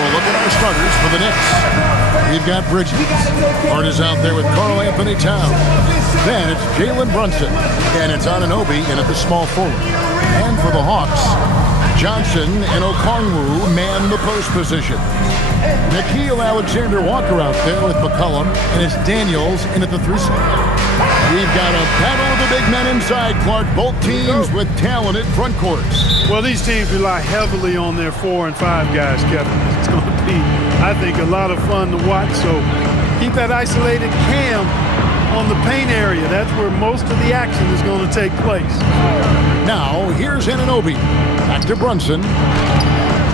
a look at our starters for the Knicks. We've got Bridges. Hart is out there with Karl Anthony Towns. Then it's Jalen Brunson. And it's Anunoby in at the small forward. And for the Hawks, Johnson and Okongwu man the post position. Nickeil Alexander-Walker out there with McCollum, and it's Daniels in at the 3 slot. We've got a battle of the big men inside, Clark. Both teams with talented front courts. Well, these teams rely heavily on their 4 and 5 guys, Kevin. It's going to be, I think, a lot of fun to watch. So keep that isolated cam on the paint area. That's where most of the action is going to take place. Now, here's Anunoby. Back to Brunson.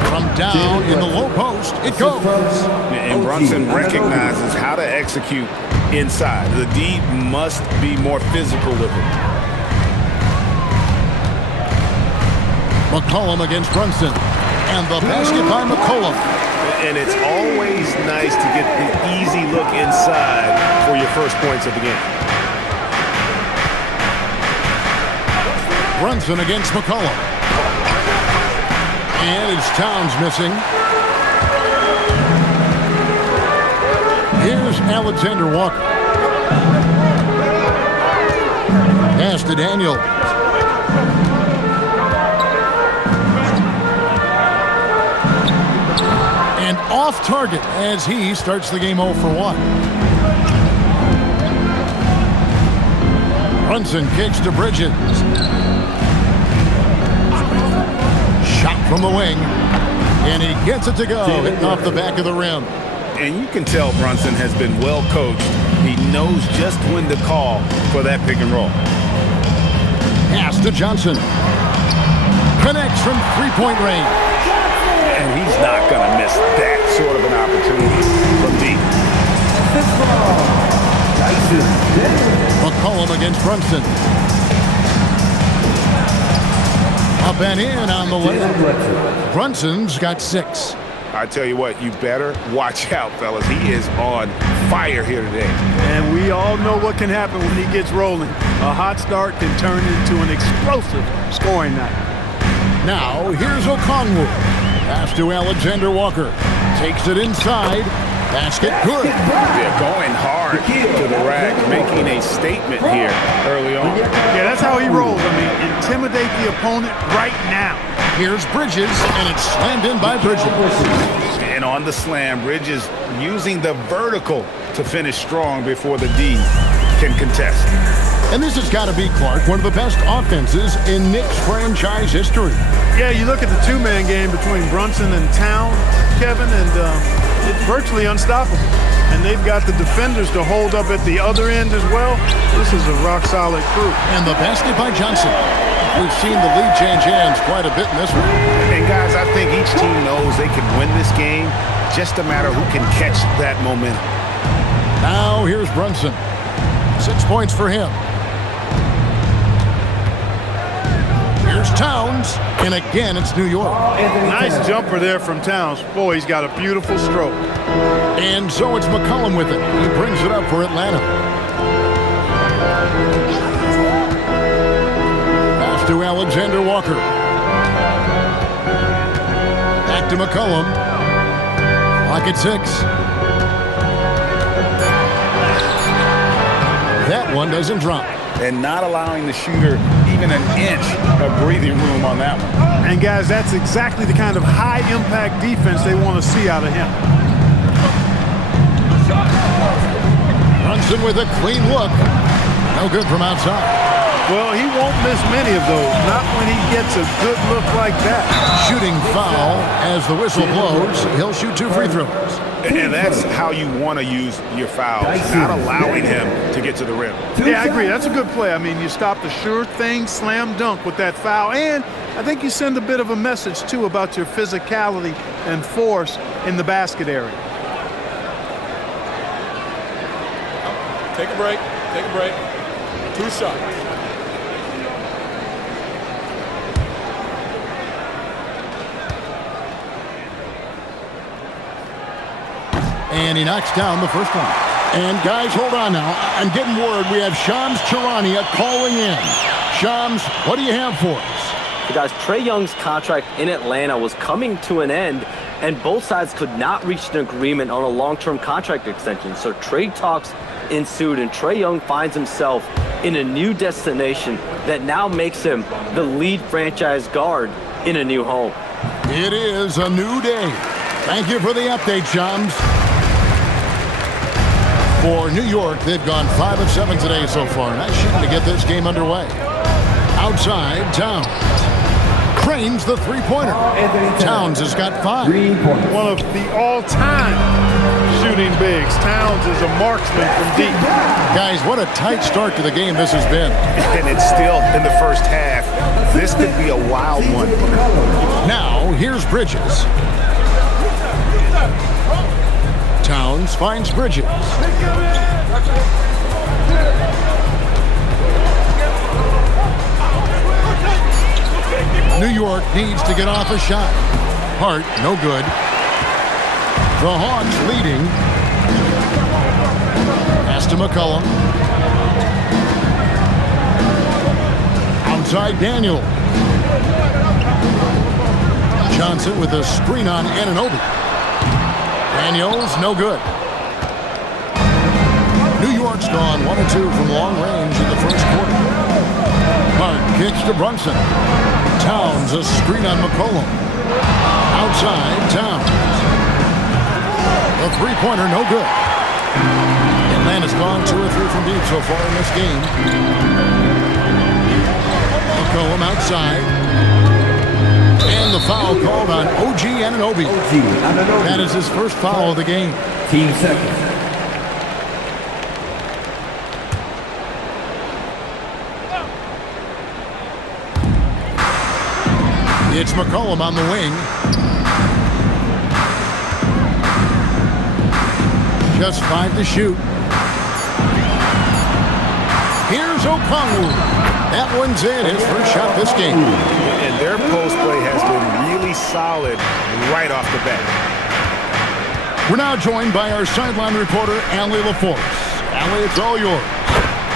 From down in the low post, it goes. And Brunson recognizes how to execute inside. The D must be more physical with it. McCollum against Brunson. And the basket by McCollum. And it's always nice to get the easy look inside for your first points of the game. Brunson against McCollum. And it's Towns missing. Here's Alexander Walker. Pass to Daniel. And off target as he starts the game 0 for 1. Brunson kicks to Bridges. Shot from the wing, and he gets it to go, hitting off the back of the rim. And you can tell Brunson has been well coached. He knows just when to call for that pick and roll. Pass to Johnson. Connects from three-point range. And he's not going to miss that sort of an opportunity from deep. McCollum against Brunson. Up and in on the layup. Brunson's got 6. I tell you what, you better watch out, fellas. He is on fire here today. And we all know what can happen when he gets rolling. A hot start can turn into an explosive scoring night. Now, here's Okongwu. Pass to Alexander Walker. Takes it inside. Basket good. They're going hard to the rack, making a statement here early on. Yeah, that's how he rolls. I mean, intimidate the opponent right now. Here's Bridges, and it's slammed in by Bridges. And on the slam, Bridges using the vertical to finish strong before the D can contest. And this has got to be, Clark, one of the best offenses in Knicks franchise history. Yeah, you look at the two-man game between Brunson and Towns, Kevin, and it's virtually unstoppable. And they've got the defenders to hold up at the other end as well. This is a rock-solid crew. And the basket by Johnson. We've seen the lead change hands quite a bit in this one. And guys, I think each team knows they can win this game. Just a matter who can catch that momentum. Now here's Brunson. 6 points for him. Here's Towns, and again it's New York. Nice jumper there from Towns. Boy, he's got a beautiful stroke. And so it's McCollum with it. He brings it up for Atlanta. Pass to Alexander Walker. Back to McCollum. Clock at 6. That one doesn't drop. And not allowing the shooter even an inch of breathing room on that one. And guys, that's exactly the kind of high-impact defense they want to see out of him. Brunson with a clean look. No good from outside. Well, he won't miss many of those, not when he gets a good look like that. Shooting foul as the whistle blows. He'll shoot 2 free throws. And that's how you want to use your fouls, not allowing him to get to the rim. Yeah, I agree. That's a good play. I mean, you stop the sure thing slam dunk with that foul. And I think you send a bit of a message, too, about your physicality and force in the basket area. Take a break. Take a break. 2 shots. And he knocks down the first one. And guys, hold on now. I'm getting word we have Shams Charania calling in. Shams, what do you have for us? Guys, Trae Young's contract in Atlanta was coming to an end, and both sides could not reach an agreement on a long-term contract extension. So trade talks ensued, and Trae Young finds himself in a new destination that now makes him the lead franchise guard in a new home. It is a new day. Thank you for the update, chums. For New York, they've gone 5 of 7 today so far. Nice shooting to get this game underway. Outside, Towns. Cranes the three-pointer. Towns has got 5. One of the all-time shooting bigs. Towns is a marksman from deep. Guys, what a tight start to the game this has been. And it's still in the first half. This could be a wild one. Now, here's Bridges. Towns finds Bridges. New York needs to get off a shot. Hart, no good. The Hawks leading. Pass to McCollum. Outside Daniel. Johnson with a screen on Anunoby. Daniels, no good. New York's gone 1 of 2 from long range in the first quarter. Hart kicks to Brunson. Towns, a screen on McCollum. Outside, Towns. The three-pointer, no good. Atlanta's gone 2 or 3 from deep so far in this game. McCollum outside. And the foul called on OG Anunoby. That is his first foul of the game. Team second. It's McCollum on the wing. Just 5 to shoot. Here's Okongwu. That one's in. His first shot this game. And their post play has been really solid right off the bat. We're now joined by our sideline reporter, Allie LaForce. Allie, it's all yours.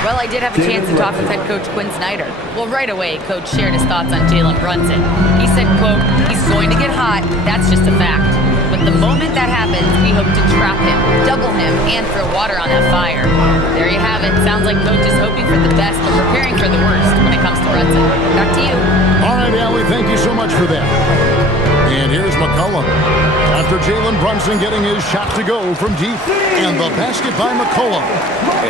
Well, I did have a chance to talk with head coach Quinn Snyder. Well, right away, coach shared his thoughts on Jalen Brunson. He said, quote, "He's going to get hot. That's just a fact. But the moment that happens, we hope to trap him, double him, and throw water on that fire." There you have it. Sounds like coach is hoping for the best, but preparing for the worst when it comes to Brunson. Back to you. All right, Allie, thank you so much for that. And here's McCollum. After Jalen Brunson getting his shot to go from deep. And the basket by McCollum.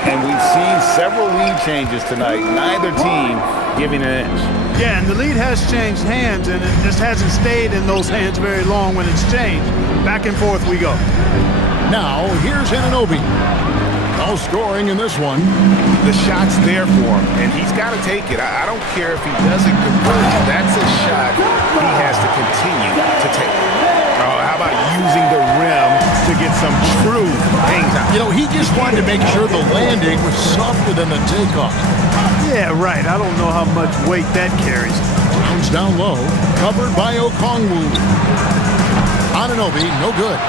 And we've seen several lead changes tonight. Neither team giving an inch. Yeah, and the lead has changed hands, and it just hasn't stayed in those hands very long when it's changed. Back and forth we go. Now, here's Anunoby. No scoring in this one. The shot's there for him, and he's got to take it. I don't care if he doesn't convert. That's a shot he has to continue to take. Oh, how about using the rim to get some true hang time? You know, he just wanted to make sure the landing was softer than the takeoff. Yeah, right. I don't know how much weight that carries. Towns down low, covered by Okongwu. Anunoby, no good.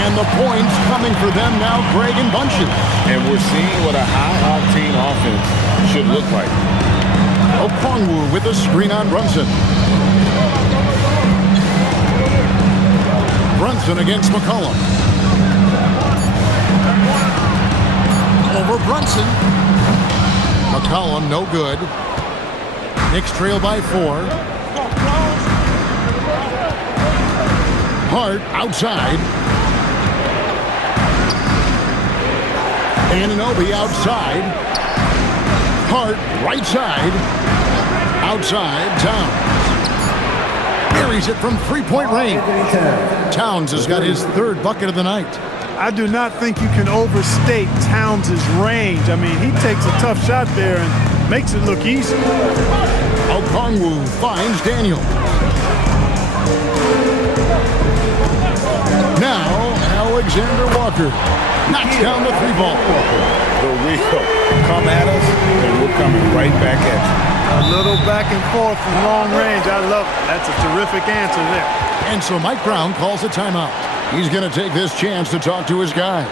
And the points coming for them now, Greg and Bunches. And we're seeing what a high-octane offense should look like. Okongwu with a screen on Brunson. Brunson against McCollum. Over Brunson. McCollum, no good. Knicks trail by 4. Hart outside. Anunoby outside. Hart right side. Outside, Towns. Buries it from three-point range. Towns has got his 3rd bucket of the night. I do not think you can overstate Towns' range. I mean, he takes a tough shot there and makes it look easy. Okongwu finds Daniel. Now, Alexander Walker knocks down the 3-ball. The real come at us, and we're coming right back at you. A little back and forth from long range. I love it. That's a terrific answer there. And so Mike Brown calls a timeout. He's going to take this chance to talk to his guys.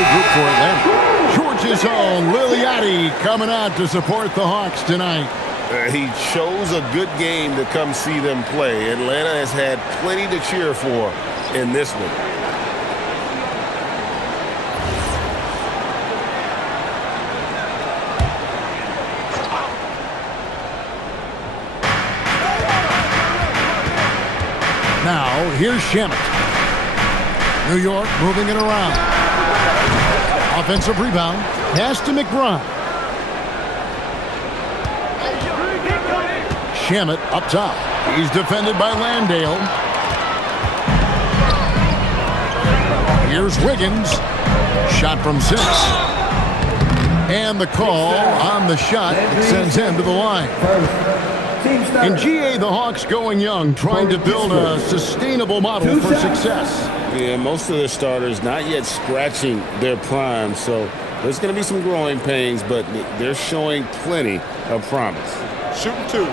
new group for Atlanta. Georgia's own Liliati coming out to support the Hawks tonight. He chose a good game to come see them play. Atlanta has had plenty to cheer for in this one. Now, here's Shamet. New York moving it around. Offensive rebound. Pass to McBride. Shamet up top. He's defended by Landale. Here's Wiggins. Shot from 6. And the call on the shot sends him to the line. In GA, the Hawks going young, trying to build a sustainable model for success. Yeah, most of the starters not yet scratching their prime, so there's going to be some growing pains, but they're showing plenty of promise. Shooting 2.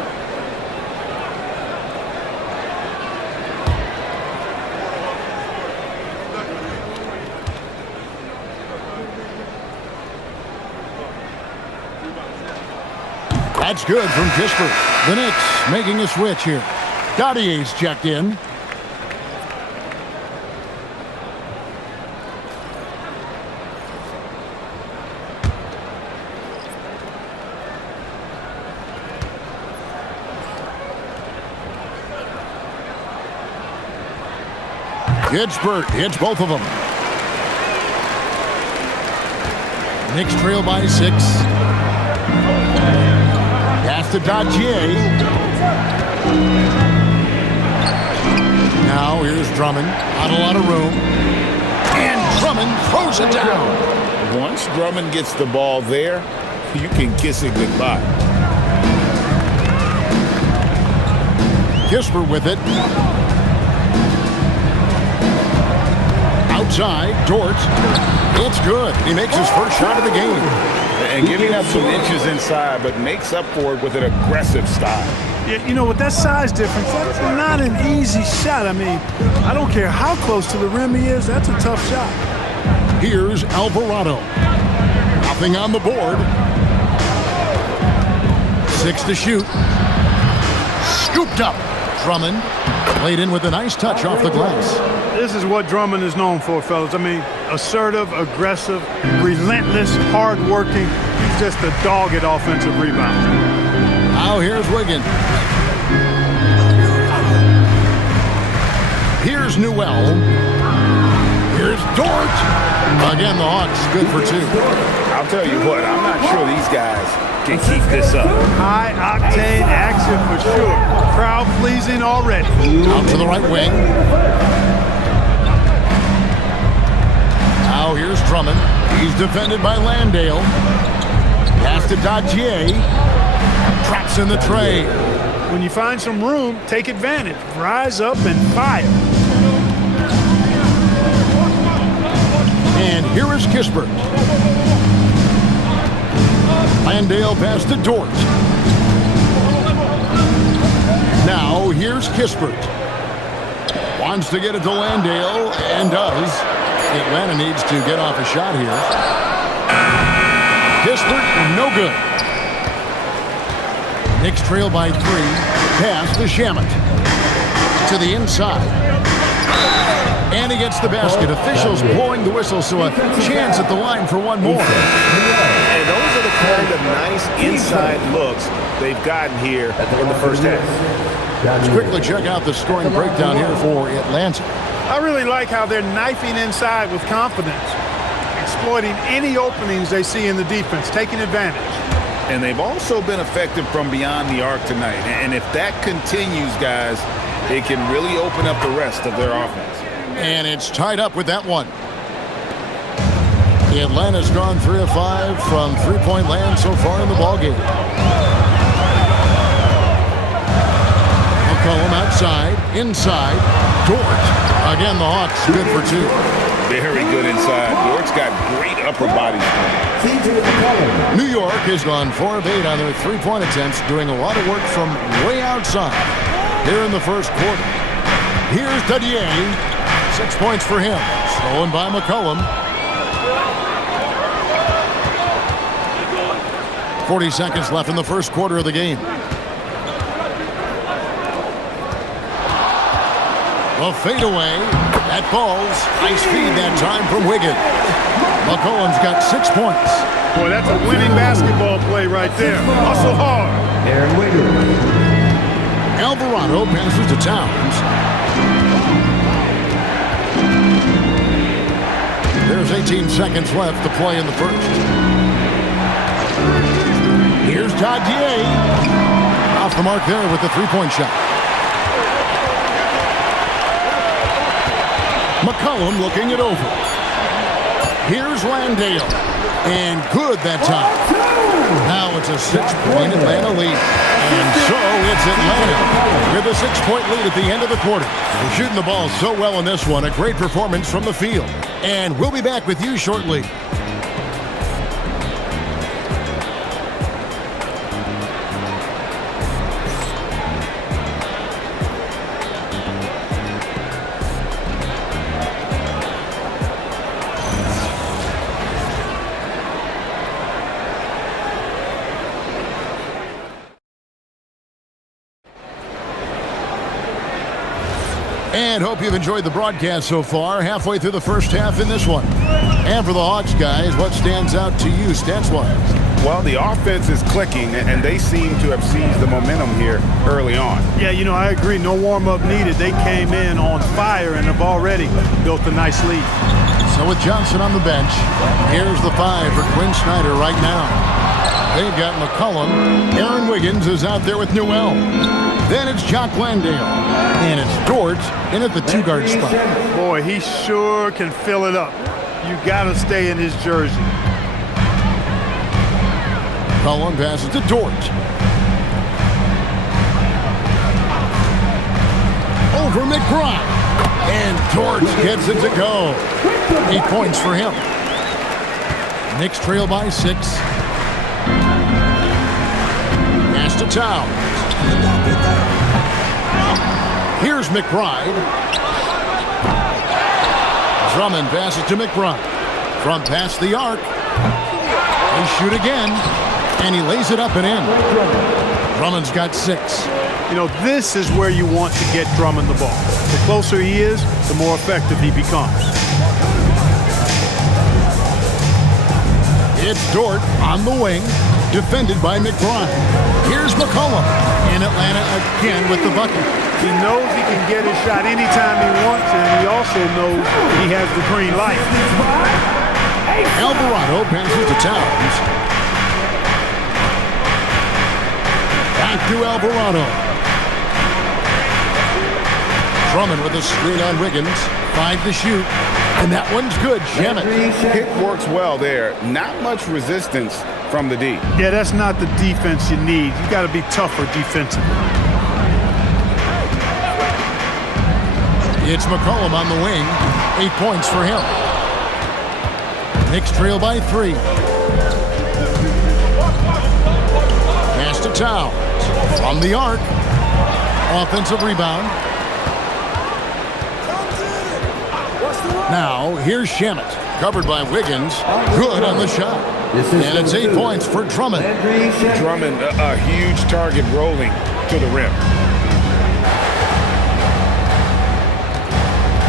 That's good from Kispert. The Knicks making a switch here. Gaudier's checked in. Kispert hits both of them. Knicks trail by 6. Pass to Dodgier. Now here's Drummond. Not a lot of room. And Drummond throws it down. Once Drummond gets the ball there, you can kiss it goodbye. Kispert with it. Outside, Dort. It's good. He makes his first shot of the game. And giving up some inches inside, but makes up for it with an aggressive style. Yeah, you know, with that size difference, that's not an easy shot. I mean, I don't care how close to the rim he is, that's a tough shot. Here's Alvarado. Nothing on the board. 6 to shoot. Scooped up. Drummond played in with a nice touch off the glass. This is what Drummond is known for, fellas. I mean, assertive, aggressive, relentless, hard-working. He's just a dogged offensive rebound. Now here's Wiggins. Here's Newell. Here's Dort. Again, the Hawks good for 2. I'll tell you what, I'm not sure these guys can keep this up. High-octane action for sure. Crowd-pleasing already. Out to the right wing. Now here's Drummond. He's defended by Landale. Pass to Dodgier. Traps in the tray. When you find some room, take advantage. Rise up and fire. And here is Kispert. Landale pass to Dort. Now here's Kispert. Wants to get it to Landale and does. Atlanta needs to get off a shot here. Kispert, no good. Knicks trail by 3. Pass to Shamet. To the inside. And he gets the basket. Officials blowing the whistle, so a chance at the line for one more. And those are the kind of nice inside looks they've gotten here in the first half. Let's quickly check out the scoring breakdown here for Atlanta. I really like how they're knifing inside with confidence, exploiting any openings they see in the defense, taking advantage. And they've also been effective from beyond the arc tonight. And if that continues, guys, it can really open up the rest of their offense. And it's tied up with that one. Atlanta's gone 3 of 5 from three-point land so far in the ballgame. McCollum outside, inside, Dort. Again, the Hawks good for 2. Very good inside. Dort's got great upper body strength. New York has gone 4 of 8 on their three-point attempts, doing a lot of work from way outside here in the first quarter. Here's Dodier. 6 points for him. Stolen by McCollum. 40 seconds left in the first quarter of the game. The fadeaway. That falls. Nice feed that time from Wiggins. McCollum's got 6 points. Boy, that's a winning basketball play right there. Hustle hard. Aaron Wiggins. Alvarado passes to Towns. There's 18 seconds left to play in the first. Here's Dadier. Off the mark there with the three-point shot. McCollum looking it over. Here's Landale. And good that time. Now it's a 6-point Atlanta lead. And so it's Atlanta with a 6-point lead at the end of the quarter. They're shooting the ball so well in this one. A great performance from the field. And we'll be back with you shortly. And hope you've enjoyed the broadcast so far. Halfway through the first half in this one. And for the Hawks, guys, what stands out to you stats-wise? Well, the offense is clicking, and they seem to have seized the momentum here early on. Yeah, you know, I agree. No warm-up needed. They came in on fire and have already built a nice lead. So with Johnson on the bench, here's the 5 for Quinn Snyder right now. They've got McCollum. Aaron Wiggins is out there with Newell. Then it's Jock Landale. And it's Dort in at the 2-guard spot. Boy, he sure can fill it up. You got to stay in his jersey. McCollum passes to Dort. Over McBride. And Dort gets it to go. 8 points for him. Knicks trail by 6. Pass to Towns. Here's McBride. Drummond passes to McBride. From past the arc. They shoot again. And he lays it up and in. Drummond's got 6. You know, this is where you want to get Drummond the ball. The closer he is, the more effective he becomes. It's Dort on the wing, defended by McBride. Here's McCollum in Atlanta again with the bucket. He knows he can get his shot anytime he wants, and he also knows he has the green light. Alvarado passes to Towns. Back to Alvarado. Drummond with a screen on Wiggins. 5 to shoot. And that one's good. Shemet. Pick works well there. Not much resistance from the D. Yeah, that's not the defense you need. You got to be tougher defensively. It's McCollum on the wing. 8 points for him. Knicks trail by 3. Pass to Towns. From the arc. Offensive rebound. Now, here's Shemet. Covered by Wiggins. Good on the shot. And it's 8 points for Drummond. Drummond, a huge target rolling to the rim.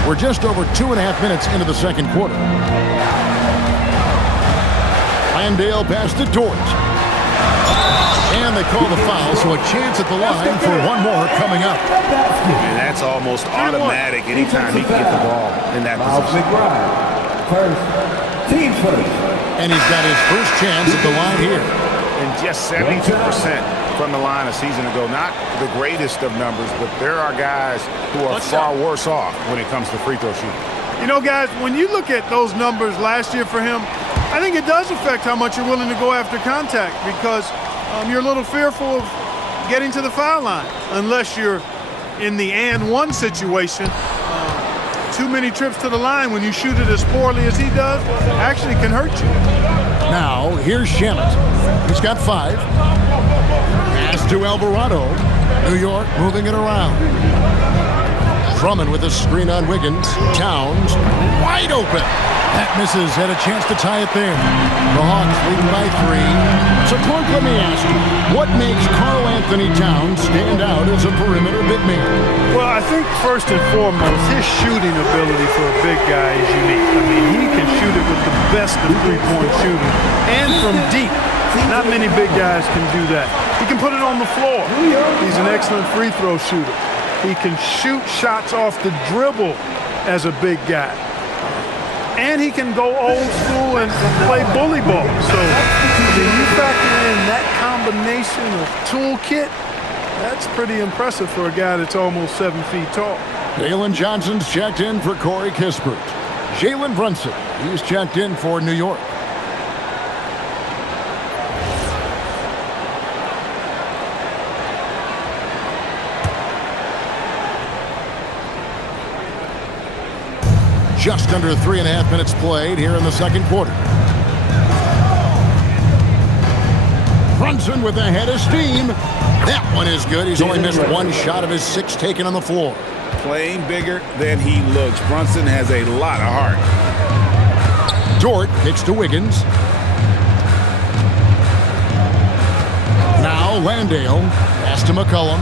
We're just over 2.5 minutes into the second quarter. Landale pass to Dort. And they call the foul, so a chance at the line for one more coming up. And that's almost automatic anytime he can get the ball in that position. First, team first. And he's got his first chance at the line here. And just 72% from the line a season ago. Not the greatest of numbers, but there are guys who are far worse off when it comes to free throw shooting. You know, guys, when you look at those numbers last year for him, I think it does affect how much you're willing to go after contact, because you're a little fearful of getting to the foul line unless you're in the and one situation. Too many trips to the line when you shoot it as poorly as he does actually can hurt you. Now, here's Shemet. He's got 5. Pass to Alvarado. New York moving it around. Drummond with a screen on Wiggins. Towns wide open. That misses. Had a chance to tie it there. The Hawks leading by 3. So, Clark, let me ask you, what makes Karl Anthony Towns stand out as a perimeter big man? Well, I think first and foremost, his shooting ability for a big guy is unique. I mean, he can shoot it with the best of three-point shooting and from deep. Not many big guys can do that. He can put it on the floor. He's an excellent free throw shooter. He can shoot shots off the dribble as a big guy. And he can go old school and play bully ball. So when you factor in that combination of toolkit, that's pretty impressive for a guy that's almost 7 feet tall. Jalen Johnson's checked in for Corey Kispert. Jalen Brunson, he's checked in for New York. Just under 3.5 minutes played here in the second quarter. Brunson with a head of steam. That one is good. He's only missed 1 shot of his 6 taken on the floor. Playing bigger than he looks. Brunson has a lot of heart. Dort kicks to Wiggins. Now Landale. Pass to McCollum.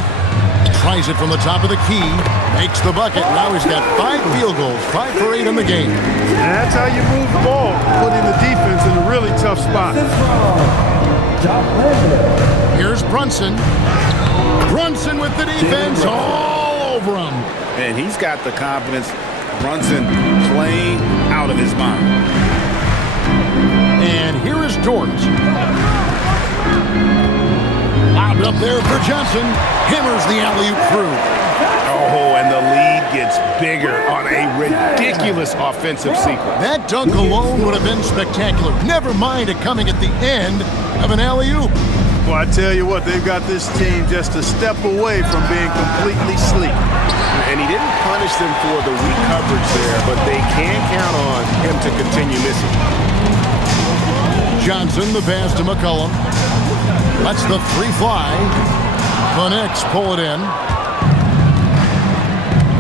Tries it from the top of the key. Makes the bucket. Now he's got 5 field goals. 5 for 8 in the game. And that's how you move the ball. Putting the defense in a really tough spot. Here's Brunson. Brunson with the defense all over him. And he's got the confidence. Brunson playing out of his mind. And here is Dort. Lobbed up there for Johnson. Hammers the alley-oop through. Oh, and the lead gets bigger on a ridiculous offensive sequence. That dunk alone would have been spectacular. Never mind it coming at the end of an alley-oop. Well, I tell you what, they've got this team just a step away from being completely asleep. And he didn't punish them for the weak coverage there, but they can count on him to continue missing. Johnson, the pass to McCollum. Lets the 3 fly. The Knicks pull it in.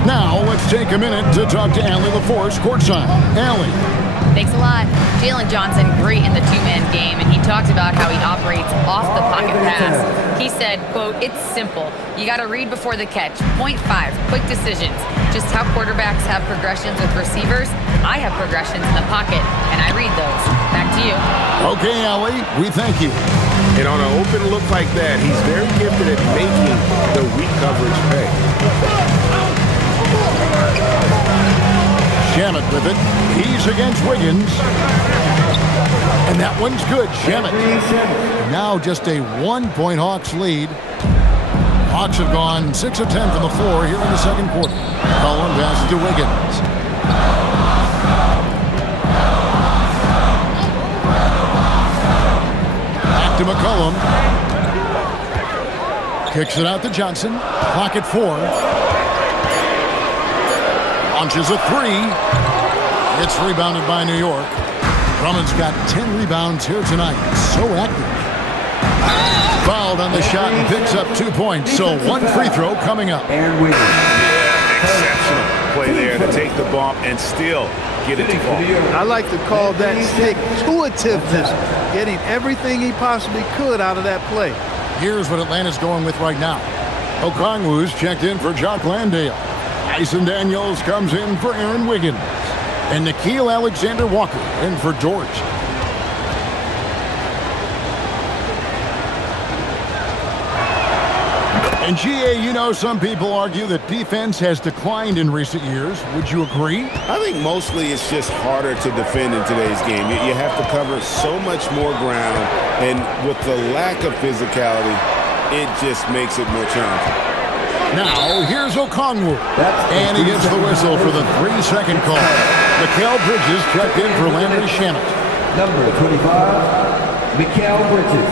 Now, let's take a minute to talk to Allie LaForce, courtside. Allie. Thanks a lot. Jalen Johnson, great in the two-man game, and he talked about how he operates off the pocket pass. He said, quote, "It's simple. You got to read before the catch. Point 5, quick decisions. Just how quarterbacks have progressions with receivers, I have progressions in the pocket, and I read those." Back to you. Okay, Allie, we thank you. And on an open look like that, he's very gifted at making the weak coverage pay. Shamet with it. He's against Wiggins. And that one's good. Shamet. Now just a 1-point Hawks lead. Hawks have gone 6 of 10 from the floor here in the second quarter. Cullen passes to Wiggins. Back to McCollum. Kicks it out to Johnson. Clock at 4. Launches a 3. It's rebounded by New York. Drummond's got 10 rebounds here tonight. So active. Fouled on the shot and picks up 2 points. So 1 free throw coming up. Yeah, exceptional play there to take the bump and still get it to fall. I like to call that stick-to-itiveness, getting everything he possibly could out of that play. Here's what Atlanta's going with right now. Okongwu's checked in for Jock Landale. Tyson Daniels comes in for Aaron Wiggins. And Nickeil Alexander-Walker in for Dort. And GA, you know, some people argue that defense has declined in recent years. Would you agree? I think mostly it's just harder to defend in today's game. You have to cover so much more ground, and with the lack of physicality, it just makes it more challenging. Now, here's Okongwu. And he gets the whistle for the 3-second call. Mikal Bridges checked in for Landry Shamet. Number 25, Mikal Bridges.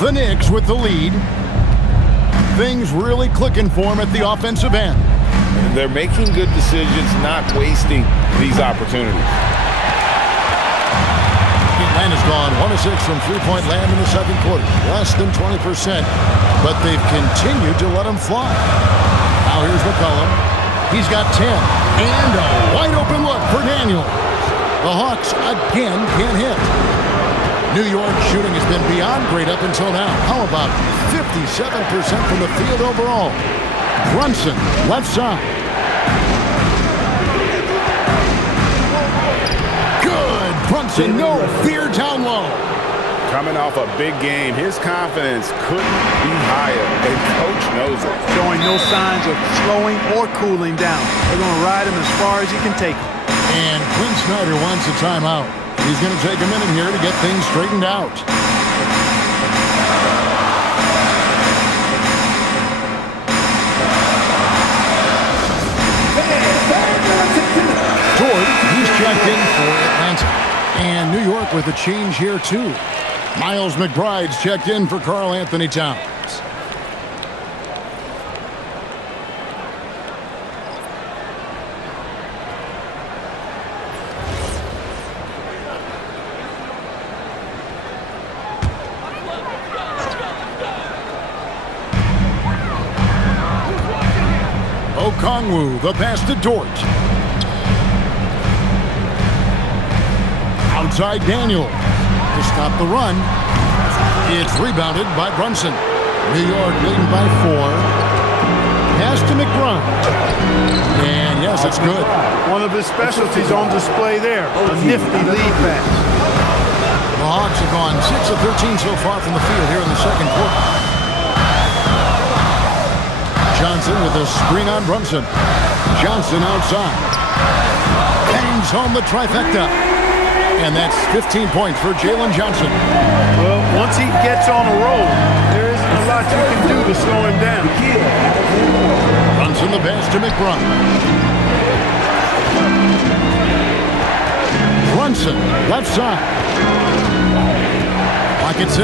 The Knicks with the lead. Things really clicking for him at the offensive end. They're making good decisions, not wasting these opportunities. Atlanta's gone 1 of 6 from 3-point land in the second quarter. Less than 20%. but they've continued to let him fly. Now here's McCollum. He's got 10. And a wide open look for Daniel. The Hawks again can't hit. New York shooting has been beyond great up until now. How about 57% from the field overall? Brunson, left side. Good. Brunson, no fear down low. Coming off a big game, his confidence couldn't be higher, and Coach knows it. Showing no signs of slowing or cooling down. They're going to ride him as far as he can take him. And Quinn Snyder wants a timeout. He's going to take a minute here to get things straightened out. George, he's checked in for Atlanta. And New York with a change here, too. Miles McBride's checked in for Karl Anthony Towns. Okongwu, the pass to Dort. Outside Daniel to stop the run. It's rebounded by Brunson. New York leading by 4. Pass to McBride. And yes, it's good. One of his specialties on display there. A nifty lead pass. The Hawks have gone 6 of 13 so far from the field here in the second quarter. Johnson with a screen on Brunson. Johnson outside. Bangs home the trifecta. And that's 15 points for Jalen Johnson. Well, once he gets on a roll, there isn't a lot you can do to slow him down. Brunson the pass to McBride. Brunson, left side. Clock at 6.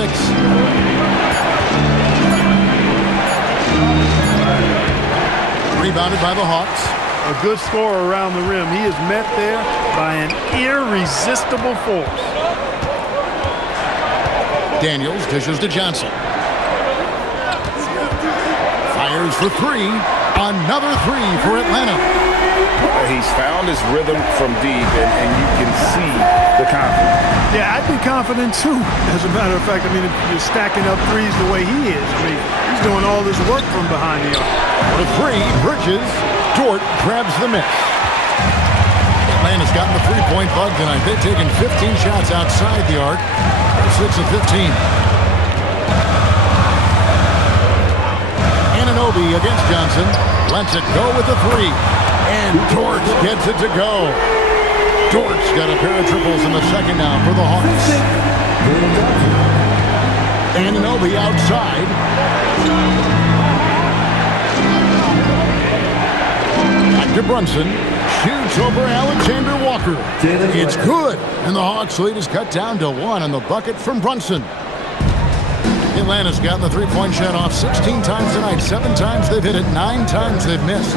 Rebounded by the Hawks. A good scorer around the rim. He is met there by an irresistible force. Daniels dishes to Johnson. Fires for 3. Another 3 for Atlanta. He's found his rhythm from deep, and you can see the confidence. Yeah, I'd be confident too. As a matter of fact, I mean, if you're stacking up threes the way he is, I mean, he's doing all this work from behind the arc. For 3, Bridges. Dort grabs the miss. Atlanta's gotten the three-point bug tonight. They've taken 15 shots outside the arc. They're 6 of 15. Anunoby against Johnson. Lets it go with the 3. And Dort gets it to go. Dort's got a pair of triples in the second now for the Hawks. Anunoby outside. To Brunson, shoots over Alexander Walker. It's good, and the Hawks lead is cut down to 1 on the bucket from Brunson. Atlanta's gotten the three-point shot off 16 times tonight. 7 times they've hit it, 9 times they've missed.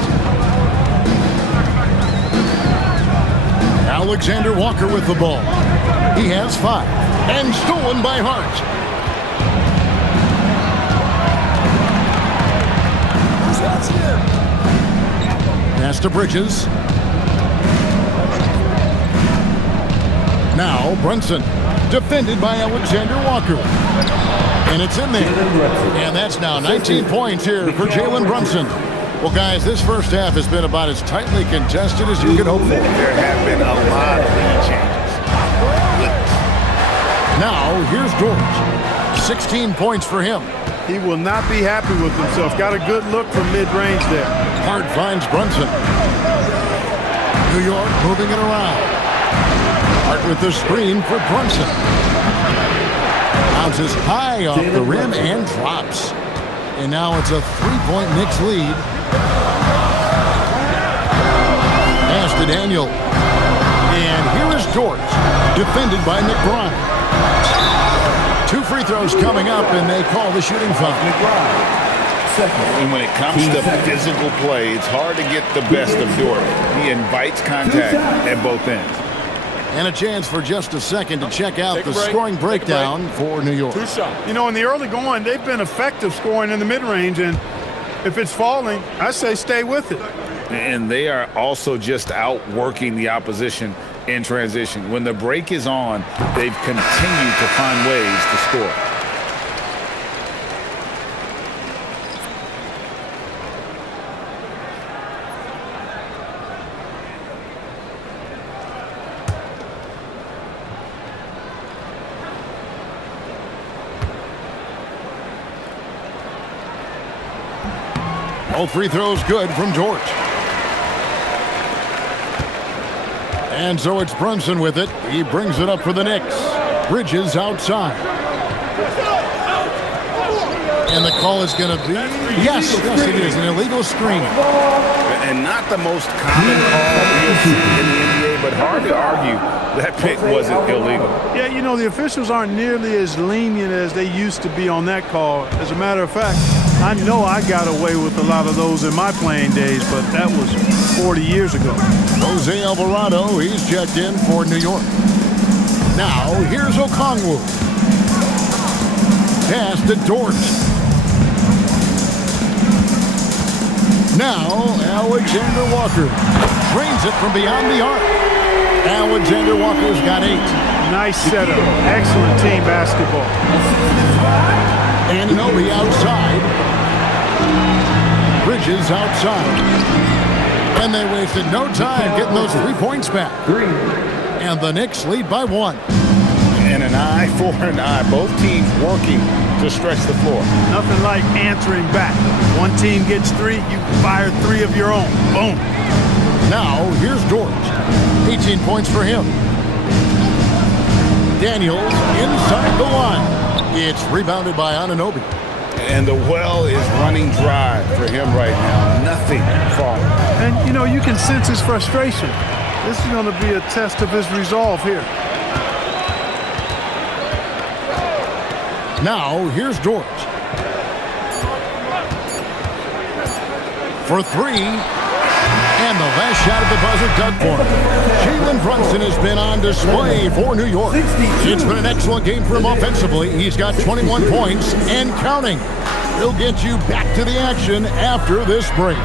Alexander Walker with the ball. He has 5, and stolen by Hart. Pass to Bridges. Now Brunson, defended by Alexander Walker. And it's in there. And that's now 19 points here for Jalen Brunson. Well, guys, this first half has been about as tightly contested as you could hope for. There have been a lot of lead changes. Now, here's George. 16 points for him. He will not be happy with himself. Got a good look from mid-range there. Hart finds Brunson. New York moving it around. Hart with the screen for Brunson. Bounces high off the rim and drops. And now it's a 3-point Knicks lead. Pass to Daniel. And here is Dort, defended by McBride. 2 free throws coming up, and they call the shooting foul. And when it comes to physical play, it's hard to get the best of Dort. He invites contact at both ends. And a chance for just a second to check out Take a the break. scoring Take a break. breakdown for New York. 2 shots. You know, in the early going, they've been effective scoring in the mid-range, and if it's falling, I say stay with it. And they are also just outworking the opposition in transition. When the break is on, they've continued to find ways to score. All free throws good from George. And so it's Brunson with it. He brings it up for the Knicks. Bridges outside. And the call is going to be, yes, it is an illegal screen. And not the most common call we see in the NBA, but hard to argue that pick wasn't illegal. Yeah, you know, the officials aren't nearly as lenient as they used to be on that call. As a matter of fact, I know I got away with a lot of those in my playing days, but that was 40 years ago. Jose Alvarado, he's checked in for New York. Now, here's Okongwu. Pass to Dort. Now, Alexander Walker drains it from beyond the arc. Alexander Walker's got 8. Nice setup. Excellent team basketball. Anunoby outside. Bridges outside. And they wasted no time getting those 3 points back. And the Knicks lead by 1. And an eye for an eye. Both teams working to stretch the floor. Nothing like answering back. One team gets 3, you fire 3 of your own. Boom. Now, here's Dort. 18 points for him. Daniels inside the line. It's rebounded by Anunoby. And the well is running dry for him right now. Nothing falling. And, you know, you can sense his frustration. This is going to be a test of his resolve here. Now, here's Dort. For 3. And the last shot of the buzzer dug for him. Jalen Brunson has been on display for New York. It's been an excellent game for him offensively. He's got 21 points and counting. He'll get you back to the action after this break.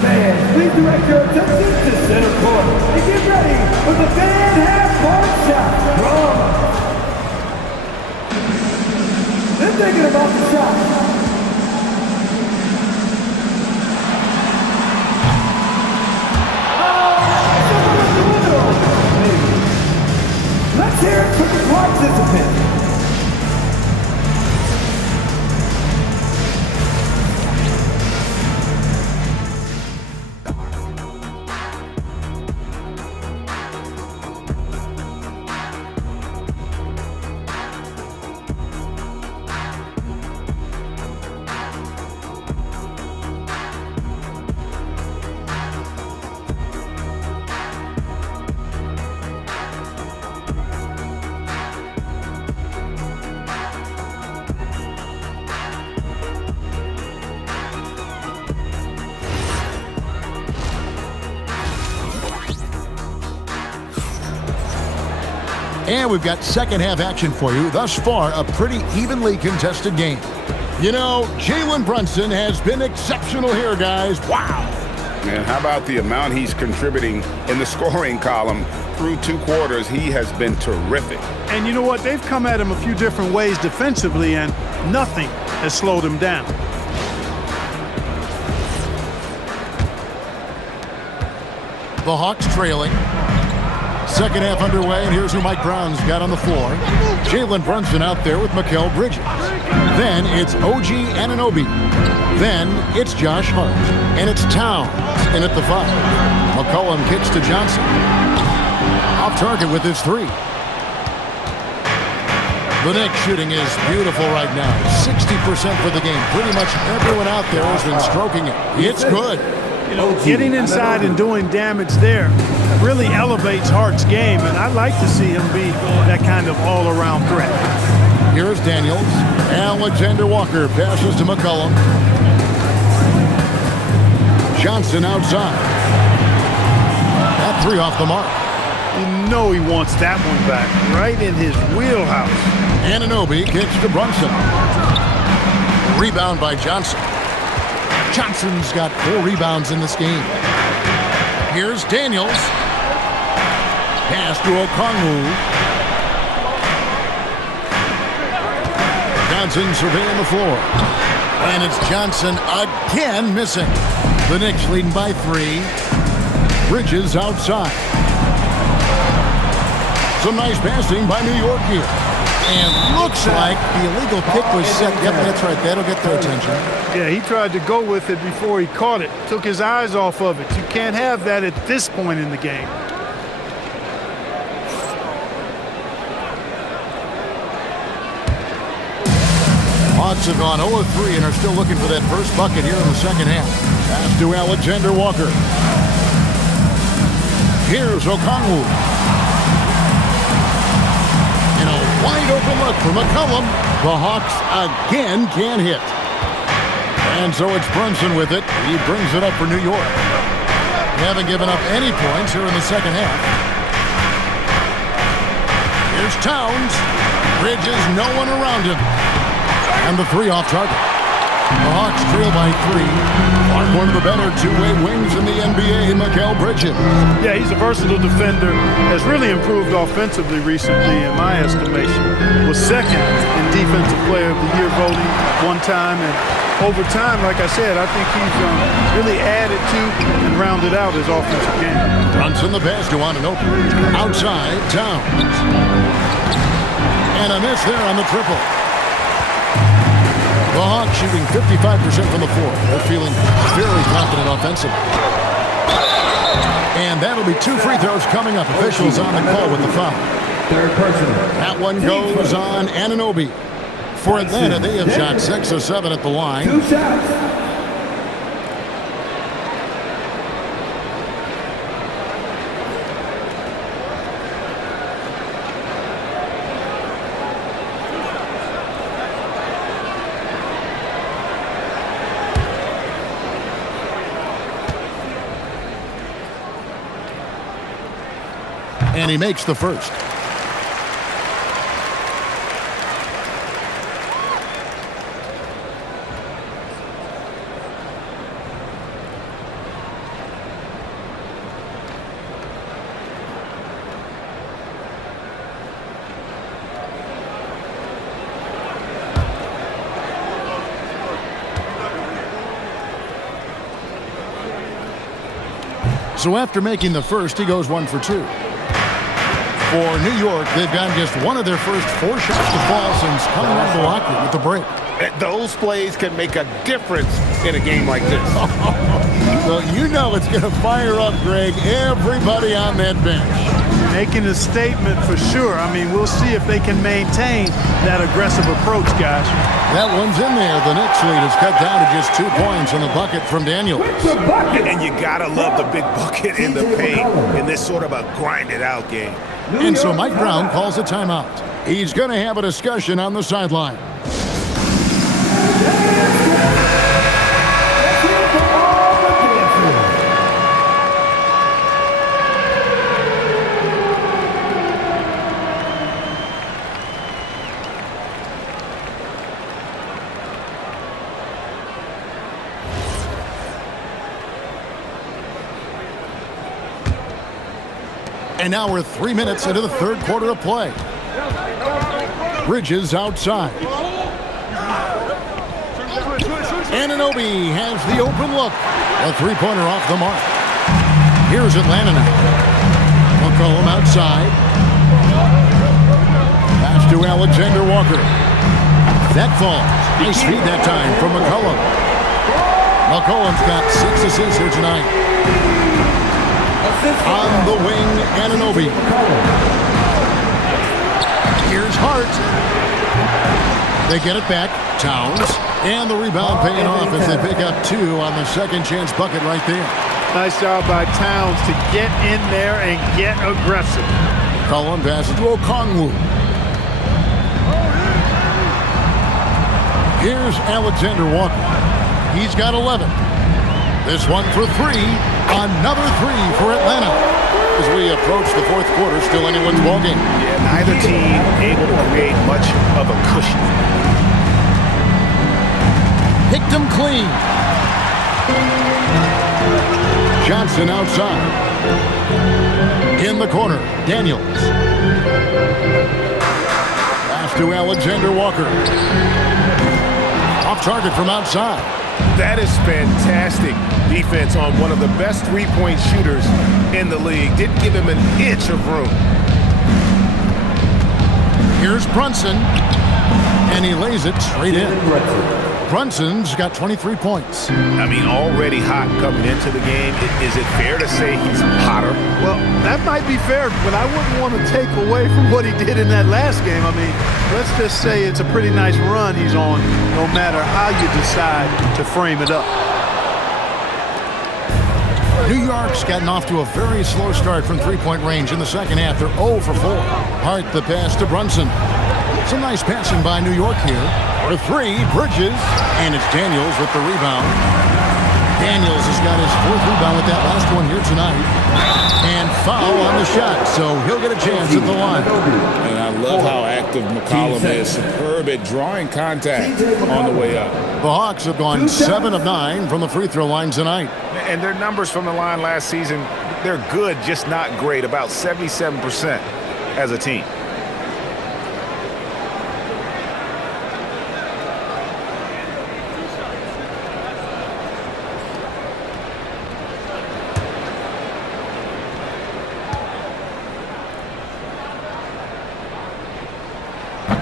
Fans, please direct your attention to center court and get ready for the fan half-court shot. They're thinking about the shot. Let's hear it from the participants. And we've got second half action for you. Thus far, a pretty evenly contested game. You know, Jalen Brunson has been exceptional here, guys. Wow. And how about the amount he's contributing in the scoring column? Through 2 quarters, he has been terrific. And you know what? They've come at him a few different ways defensively, and nothing has slowed him down. The Hawks trailing. Second half underway, and here's who Mike Brown's got on the floor. Jalen Brunson out there with Mikal Bridges. Then it's OG Anunoby. Then it's Josh Hart. And it's Towns in at the 5. McCollum kicks to Johnson. Off target with his 3. The Knicks shooting is beautiful right now. 60% for the game. Pretty much everyone out there has been stroking it. It's good. You know, getting inside and doing damage there really elevates Hart's game, and I'd like to see him be that kind of all-around threat. Here's Daniels. Alexander Walker passes to McCollum. Johnson outside. That three off the mark. You know he wants that one back, right in his wheelhouse. Anunoby kicks to Brunson. Rebound by Johnson. Johnson's got 4 rebounds in this game. Here's Daniels. Pass to Okongwu. Johnson surveying the floor. And it's Johnson again missing. The Knicks leading by 3. Bridges outside. Some nice passing by New York here. And looks like the illegal kick was set. Yep, that's right. That'll get their attention. Yeah, he tried to go with it before he caught it. Took his eyes off of it. You can't have that at this point in the game. Hawks have gone 0-3 and are still looking for that first bucket here in the second half. Pass to Alexander Walker. Here's Okongwu. In a wide open look for McCollum. The Hawks again can't hit. And so it's Brunson with it. He brings it up for New York. They haven't given up any points here in the second half. Here's Towns. Bridges, no one around him. And the 3 off target. The Hawks trail by 3. One of the better two-way wings in the NBA, Mikal Bridges. Yeah, he's a versatile defender. Has really improved offensively recently, in my estimation. Was second in Defensive Player of the Year voting one time. And over time, like I said, I think he's really added to and rounded out his offensive game. Brunson the pass to Anunoby. Outside, Towns. And a miss there on the triple. The Hawks shooting 55% from the floor. They're feeling fairly confident offensively. And that'll be 2 free throws coming up. Officials on the call with the foul. Third personal. That one goes on Anunoby. For Atlanta, they have shot 6 of 7 at the line. 2 shots. And he makes the first. So after making the first, he goes 1 for 2. For New York, they've gotten just one of their first 4 shots to fall since coming out of the locker room with the break. Those plays can make a difference in a game like this. Well, you know it's going to fire up, Greg, everybody on that bench. Making a statement for sure. I mean, we'll see if they can maintain that aggressive approach, guys. That one's in there. The Knicks lead is cut down to just 2 points on the bucket from Daniels. And you got to love the big bucket in the paint in this sort of a grinded-out game. And so Mike Brown calls a timeout. He's going to have a discussion on the sideline. And now we're 3 minutes into the third quarter of play. Bridges outside. Anunoby has the open look. A 3-pointer off the mark. Here's Atlanta now. McCollum outside. Pass to Alexander Walker. That falls. Nice feed that time from McCollum. McCollum's got 6 assists here tonight. On the wing, Anunoby. Here's Hart. They get it back. Towns. And the rebound paying off as they pick up 2 on the second chance bucket right there. Nice job by Towns to get in there and get aggressive. Cullen passes to Okongwu. Here's Alexander Walker. He's got 11. This one for three. Another three for Atlanta. As we approach the fourth quarter, still anyone's ballgame. Yeah, neither team able to create much of a cushion. Picked him clean. Johnson outside. In the corner, Daniels. Pass to Alexander Walker. Off target from outside. That is fantastic defense on one of the best three-point shooters in the league. Didn't give him an inch of room. Here's Brunson, and he lays it straight in. Brunson's got 23 points. I mean, already hot coming into the game. Is it fair to say he's hotter? Well, that might be fair, but I wouldn't want to take away from what he did in that last game. I mean, let's just say it's a pretty nice run he's on, no matter how you decide to frame it up. New York's gotten off to a very slow start from three-point range in the second half. They're 0 for 4. Hart the pass to Brunson. Some nice passing by New York here. For three, Bridges, and it's Daniels with the rebound. Daniels has got his fourth rebound with that last one here tonight. And foul on the shot, so he'll get a chance at the line. And I love how active McCollum is. Superb at drawing contact on the way up. The Hawks have gone 7 of 9 from the free throw line tonight. And their numbers from the line last season, they're good, just not great. About 77% as a team.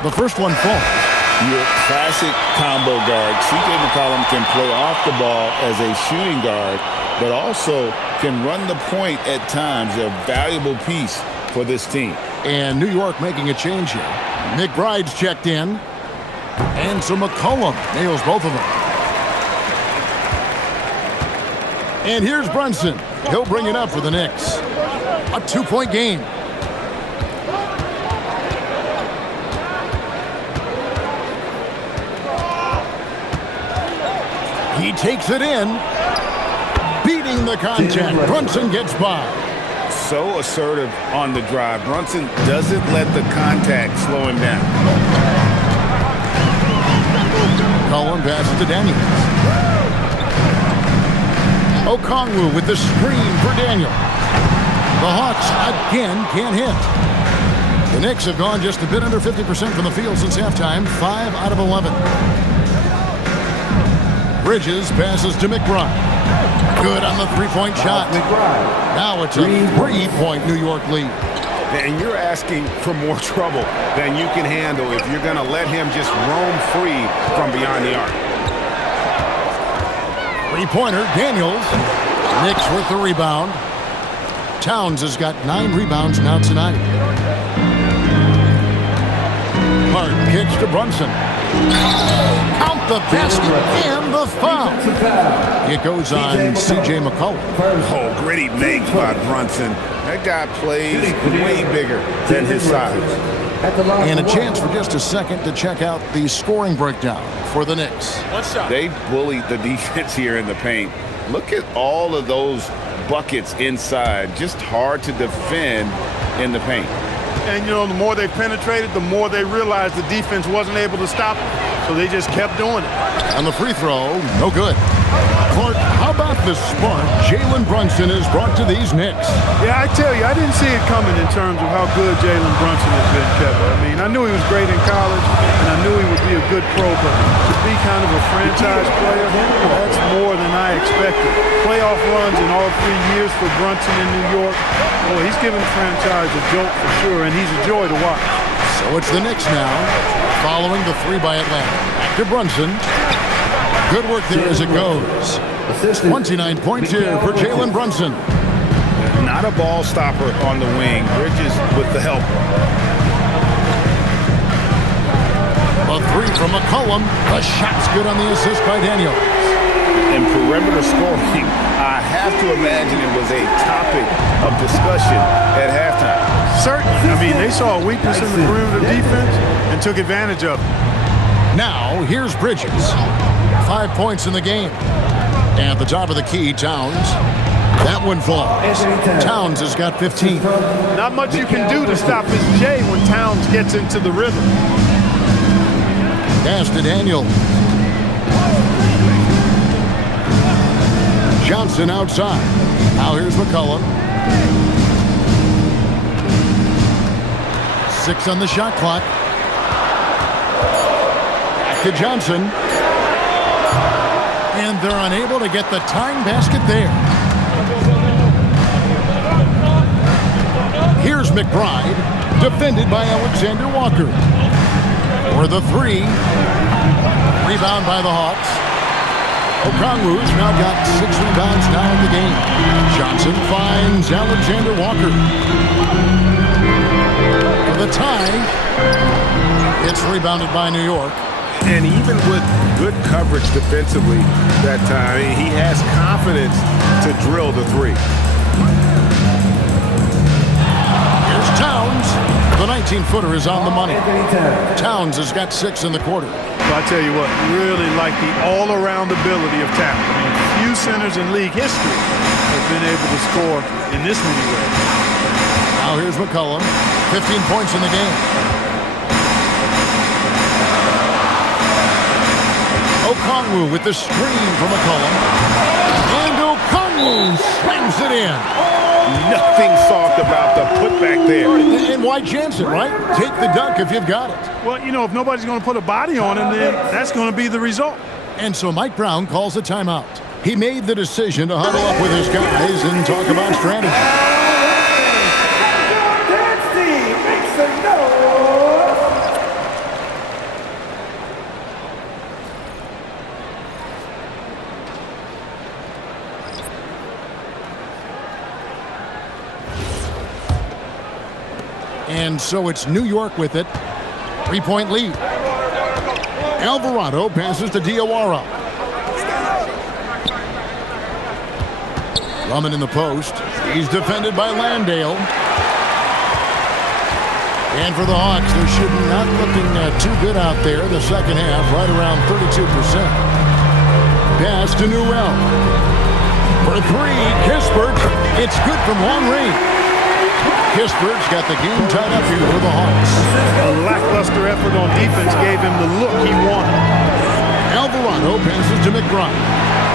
The first one falls. Your classic combo guard. C.J. McCollum can play off the ball as a shooting guard, but also can run the point at times. A valuable piece for this team. And New York making a change here. McBride's checked in. And so McCollum nails both of them. And here's Brunson. He'll bring it up for the Knicks. A 2-point game. He takes it in. Beating the contact. Brunson gets by. So assertive on the drive. Brunson doesn't let the contact slow him down. Cullen passes to Daniels. Okongwu with the screen for Daniel. The Hawks again can't hit. The Knicks have gone just a bit under 50% from the field since halftime. 5 out of 11. Bridges passes to McBride. Good on the three-point shot. Now it's a 3-point New York lead. And you're asking for more trouble than you can handle if you're going to let him just roam free from beyond the arc. Three-pointer, Daniels. Knicks with the rebound. Towns has got 9 rebounds now tonight. Hart kicks to Brunson. Count the basket and the foul. It goes on C.J. McCollum. Oh, gritty make by Brunson. That guy plays way bigger than his size. And a chance for just a second to check out the scoring breakdown for the Knicks. One shot. They bullied the defense here in the paint. Look at all of those buckets inside. Just hard to defend in the paint. And, you know, the more they penetrated, the more they realized the defense wasn't able to stop them. So they just kept doing it. On the free throw, no good. Clark, how about the spark Jalen Brunson has brought to these Knicks? Yeah, I tell you, I didn't see it coming in terms of how good Jalen Brunson has been, Kevin. I mean, I knew he was great in college, and I knew he would be a good pro, but to be kind of a franchise player, that's more than I expected. Playoff runs in all 3 years for Brunson in New York. Boy, he's given the franchise a jolt for sure, and he's a joy to watch. So it's the Knicks now, following the 3 by Atlanta. Back to Brunson. Good work there as it goes. 29 points here for Jalen Brunson. Not a ball stopper on the wing. Bridges with the help. A 3 from McCollum. The shot's good on the assist by Daniels. In perimeter scoring, I have to imagine it was a topic of discussion at halftime. Certainly. I mean, they saw a weakness in the perimeter defense and took advantage of it. Now, here's Bridges. 5 points in the game. At the top of the key, Towns. That one falls. Towns has got 15. Not much you can do to stop his J when Towns gets into the rhythm. Pass to Daniel. Johnson outside. Now here's McCollum. 6 on the shot clock. Back to Johnson. And they're unable to get the tying basket there. Here's McBride, defended by Alexander Walker. For the 3. Rebound by the Hawks. Okongwu's now got 6 rebounds now in the game. Johnson finds Alexander Walker. For the tie, it's rebounded by New York. And even with good coverage defensively that time, he has confidence to drill the 3. Here's Towns. The 19-footer is on the money. Towns has got 6 in the quarter. Well, I tell you what, really like the all-around ability of Towns. I mean, few centers in league history have been able to score in this many ways. Now here's McCollum. 15 points in the game. Okongwu with the screen from McCollum. And Okongwu slams it in. Nothing soft about the putback there. And White Jansen, right? Take the dunk if you've got it. Well, you know, if nobody's going to put a body on him, then that's going to be the result. And so Mike Brown calls a timeout. He made the decision to huddle up with his guys and talk about strategy. Dance team, make some noise. And so it's New York with it. 3-point lead. Alvarado passes to Diawara. Drummond in the post. He's defended by Landale. And for the Hawks, they're shooting not looking too good out there in the second half, right around 32%. Pass to Newell. For 3, Kispert. It's good from long range. Kispert's got the game tied up here for the Hawks. A lackluster effort on defense gave him the look he wanted. Alvarado passes to McBride.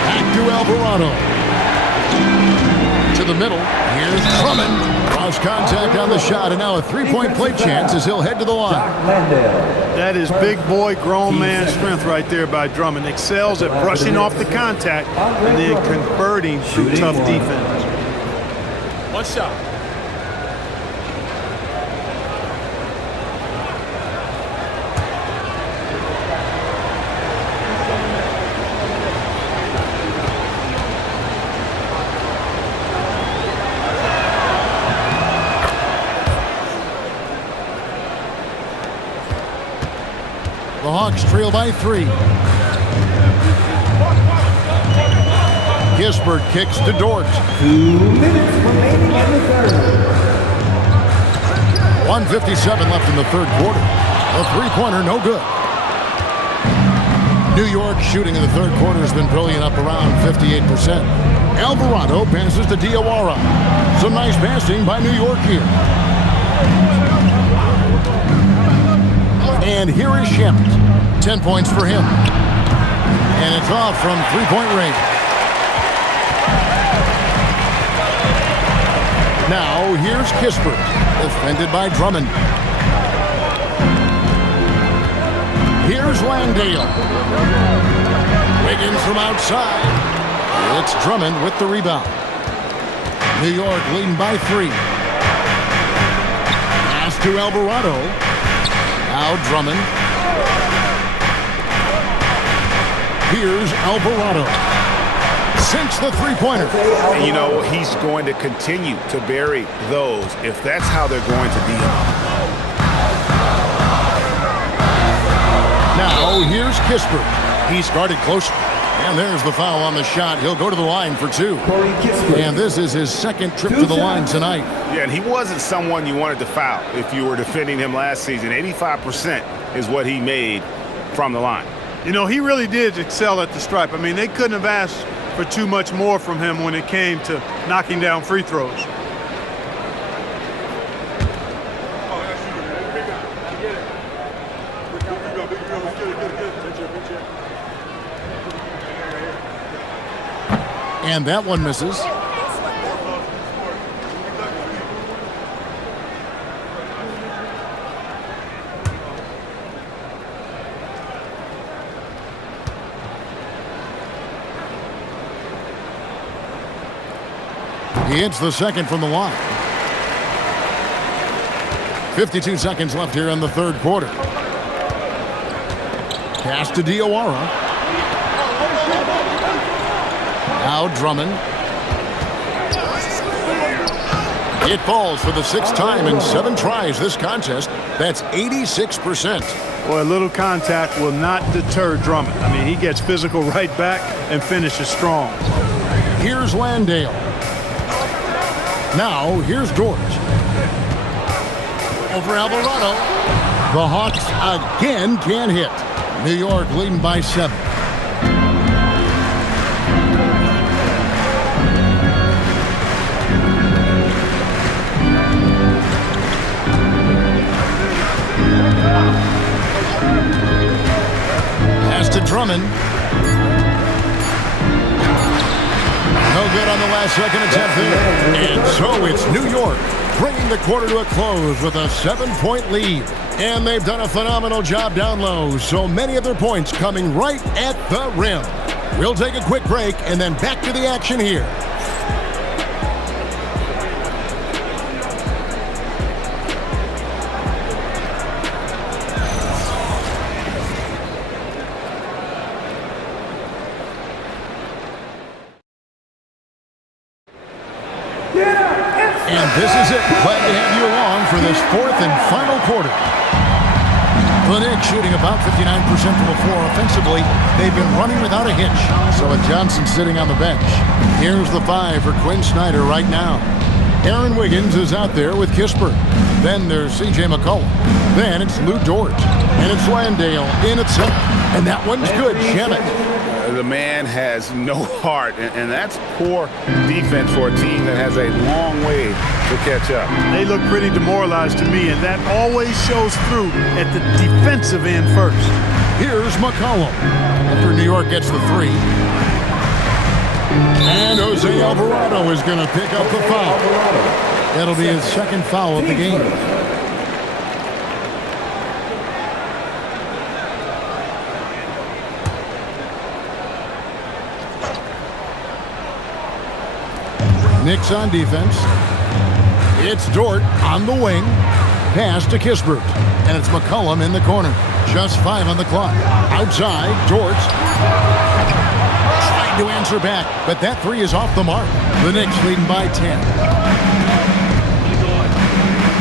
Back to Alvarado. To the middle. Here's Drummond. Cross contact on the shot, and now a 3-point play chance as he'll head to the line. That is big boy, grown man strength right there by Drummond. Excels at brushing off the contact and then converting through tough defense. One shot. The Hawks trail by 3. Kispert kicks to Dort. 2 minutes remaining in the third. 1:57 left in the third quarter. A 3-pointer, no good. New York shooting in the third quarter has been brilliant, up around 58%. Alvarado passes to Diawara. Some nice passing by New York here. And here is Shemet. 10 points for him. And it's off from 3-point range. Now here's Kispert, defended by Drummond. Here's Landale. Wiggins from outside. It's Drummond with the rebound. New York leading by 3. Pass to Alvarado. Now Drummond. Here's Alvarado. Sinks the 3-pointer. And you know, he's going to continue to bury those if that's how they're going to deal. Now here's Kispert. He started closer. And there's the foul on the shot. He'll go to the line for 2. And this is his second trip to the line tonight. Yeah, and he wasn't someone you wanted to foul if you were defending him last season. 85% is what he made from the line. You know, he really did excel at the stripe. I mean, they couldn't have asked for too much more from him when it came to knocking down free throws. And that one misses. He hits the second from the line. 52 seconds left here in the third quarter. Pass to Diawara. Now Drummond. It falls for the sixth time in 7 tries this contest. That's 86%. Boy, a little contact will not deter Drummond. I mean, he gets physical right back and finishes strong. Here's Landale. Now, here's Dort. Over Alvarado. The Hawks again can't hit. New York leading by 7. Pass to Drummond. No good on the last second attempt there. And so it's New York bringing the quarter to a close with a 7-point lead. And they've done a phenomenal job down low, so many of their points coming right at the rim. We'll take a quick break and then back to the action here. And this is it. Glad to have you along for this fourth and final quarter. The Knicks shooting about 59% from the floor offensively. They've been running without a hitch. So with Johnson sitting on the bench, here's the 5 for Quinn Snyder right now. Aaron Wiggins is out there with Kispert. Then there's C.J. McCollum. Then it's Lou Dort. And it's Landale in at center. And that one's good. Shemet. The man has no heart, and that's poor defense for a team that has a long way to catch up. They look pretty demoralized to me, and that always shows through at the defensive end first. Here's McCollum after New York gets the 3. And Jose Alvarado is going to pick up the foul. That'll be his second foul of the game. Knicks on defense. It's Dort on the wing. Pass to Kispert. And it's McCollum in the corner. Just 5 on the clock. Outside, Dort trying to answer back, but that 3 is off the mark. The Knicks leading by 10.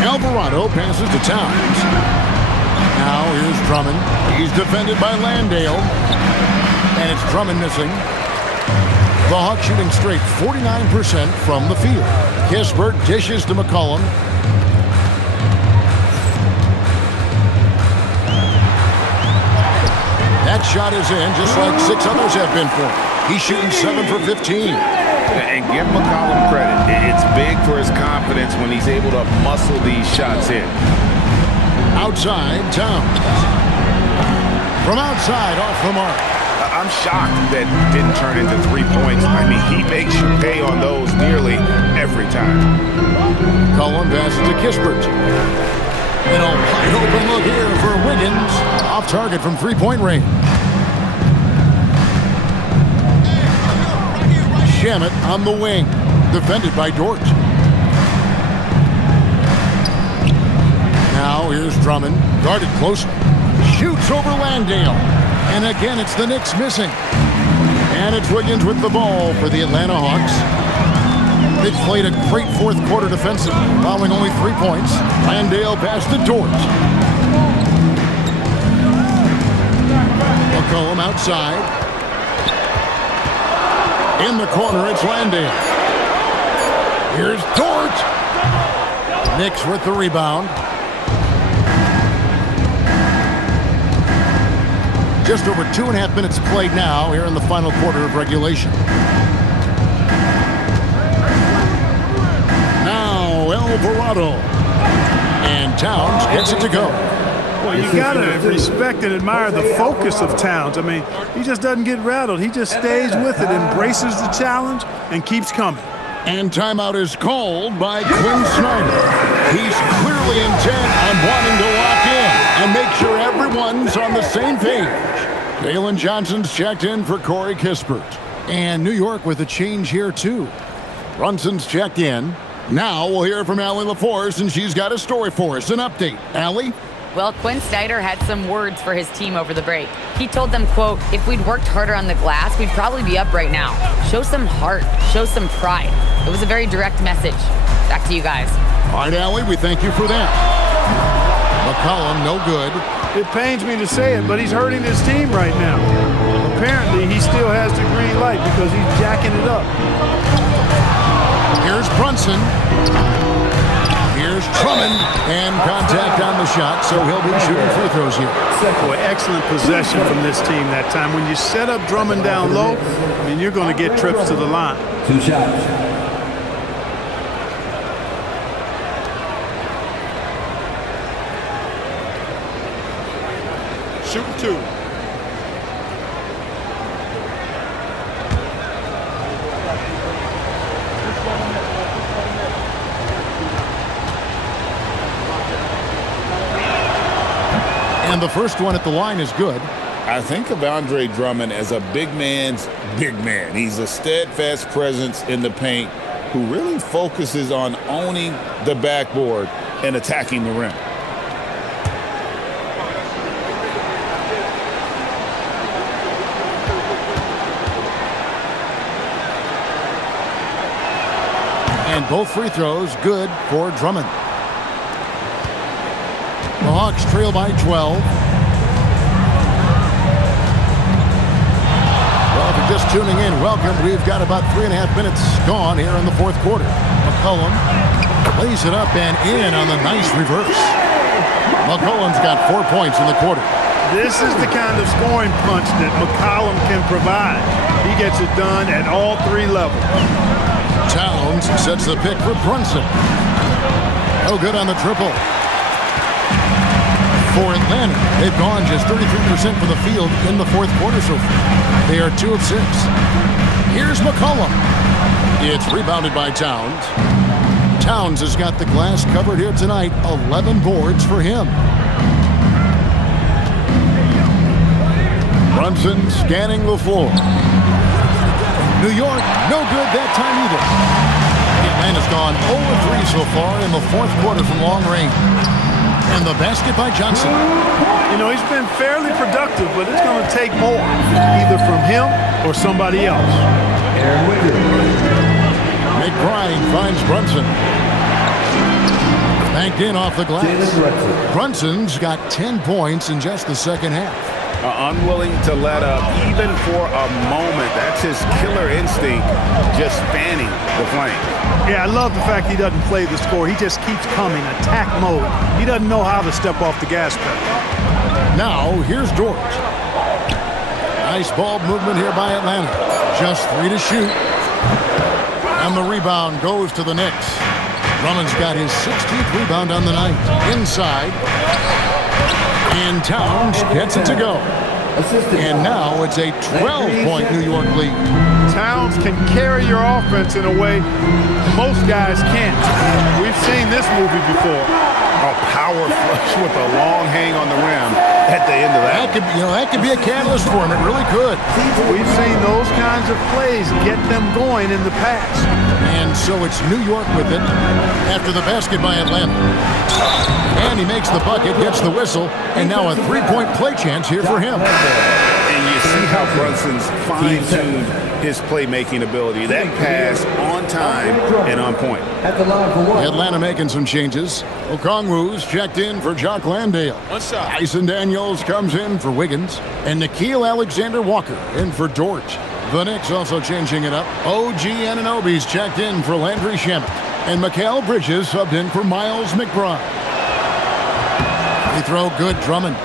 Alvarado passes to Towns. Now here's Drummond. He's defended by Landale. And it's Drummond missing. The Hawks shooting straight 49% from the field. Kispert dishes to McCollum. That shot is in, just like 6 others have been for him. He's shooting 7 for 15. And give McCollum credit. It's big for his confidence when he's able to muscle these shots in. Outside, Towns. From outside, off the mark. I'm shocked that didn't turn into 3 points. I mean, he makes you pay on those nearly every time. Cullen passes to Kispert. And a wide open look here for Wiggins. Off target from 3-point range. Shemet on the wing. Defended by Dort. Now here's Drummond. Guarded closely. Shoots over Landale. And again, it's the Knicks missing. And it's Wiggins with the ball for the Atlanta Hawks. They've played a great fourth quarter defensively, allowing only 3 points. Landale passed to Dort. McCollum outside. In the corner, it's Landale. Here's Dort. Knicks with the rebound. Just over 2.5 minutes played now here in the final quarter of regulation. Now Alvarado. And Towns gets it to go. Well, you got to respect and admire the focus of Towns. I mean, he just doesn't get rattled. He just stays with it, embraces the challenge, and keeps coming. And timeout is called by Quinn Snyder. He's clearly intent on wanting to lock in and make sure everyone's on the same page. Jalen Johnson's checked in for Corey Kispert. And New York with a change here, too. Brunson's checked in. Now we'll hear from Allie LaForce, and she's got a story for us, an update. Allie? Well, Quinn Snyder had some words for his team over the break. He told them, quote, if we'd worked harder on the glass, we'd probably be up right now. Show some heart. Show some pride. It was a very direct message. Back to you guys. All right, Allie, we thank you for that. McCollum, no good. It pains me to say it, but he's hurting his team right now. Apparently, he still has the green light because he's jacking it up. Here's Brunson. Here's Drummond, and contact on the shot, so he'll be shooting free throws here. Boy, excellent possession from this team that time. When you set up Drummond down low, I mean, you're going to get trips to the line. 2 shots. Shooting 2. And the first one at the line is good. I think of Andre Drummond as a big man's big man. He's a steadfast presence in the paint who really focuses on owning the backboard and attacking the rim. And both free throws good for Drummond. The Hawks trail by 12. Well, if you're just tuning in, welcome. We've got about 3.5 minutes gone here in the fourth quarter. McCollum lays it up and in on the nice reverse. McCollum's got 4 points in the quarter. This is the kind of scoring punch that McCollum can provide. He gets it done at all 3 levels. Towns sets the pick for Brunson. No good on the triple. For Atlanta, they've gone just 33% from the field in the fourth quarter so far. They are 2 of 6. Here's McCollum. It's rebounded by Towns. Towns has got the glass covered here tonight. 11 boards for him. Brunson scanning the floor. New York, no good that time either. Atlanta's gone 0-3 so far in the fourth quarter from long range. And the basket by Johnson. You know, he's been fairly productive, but it's going to take more, either from him or somebody else. McBride finds Brunson. Banked in off the glass. Brunson's got 10 points in just the second half. Unwilling to let up even for a moment. That's his killer instinct, just fanning the flame. Yeah, I love the fact he doesn't play the score. He just keeps coming, attack mode. He doesn't know how to step off the gas pedal. Now, here's Dort. Nice ball movement here by Atlanta. Just 3 to shoot. And the rebound goes to the Knicks. Drummond's got his 16th rebound on the night. Inside. And Towns gets it to go. And now it's a 12-point New York lead. Towns can carry your offense in a way most guys can't. We've seen this movie before. A power flush with a long hang on the rim at the end of that. That could be a catalyst for him. It really could. We've seen those kinds of plays get them going in the past. And so it's New York with it after the basket by Atlanta. And he makes the bucket, gets the whistle, and now a 3-point play chance here for him. And you see how Brunson's fine-tuned his playmaking ability. That pass on time and on point. Atlanta making some changes. Okongwu's checked in for Jock Landale. One shot. Tyson Daniels comes in for Wiggins. And Nickeil Alexander-Walker in for Dort. The Knicks also changing it up. OG Anunoby's checked in for Landry Shamet. And Mikal Bridges subbed in for Miles McBride. They throw good Drummond.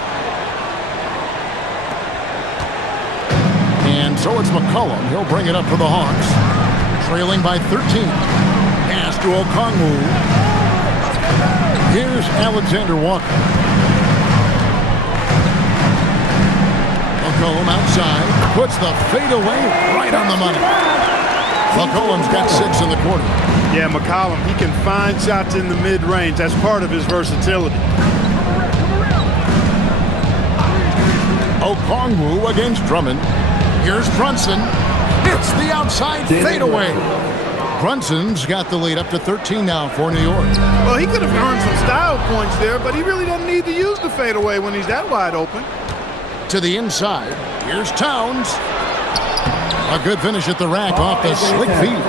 So it's McCollum. He'll bring it up for the Hawks. Trailing by 13. Pass to Okongwu. Here's Alexander Walker. McCollum outside. Puts the fadeaway right on the money. McCollum's got 6 in the quarter. Yeah, McCollum, he can find shots in the mid-range. That's part of his versatility. Okongwu against Drummond. Here's Brunson. It's the outside fadeaway. Brunson's got the lead up to 13 now for New York. Well, he could have earned some style points there, but he really doesn't need to use the fadeaway when he's that wide open. To the inside. Here's Towns. A good finish at the rack off the slick feed.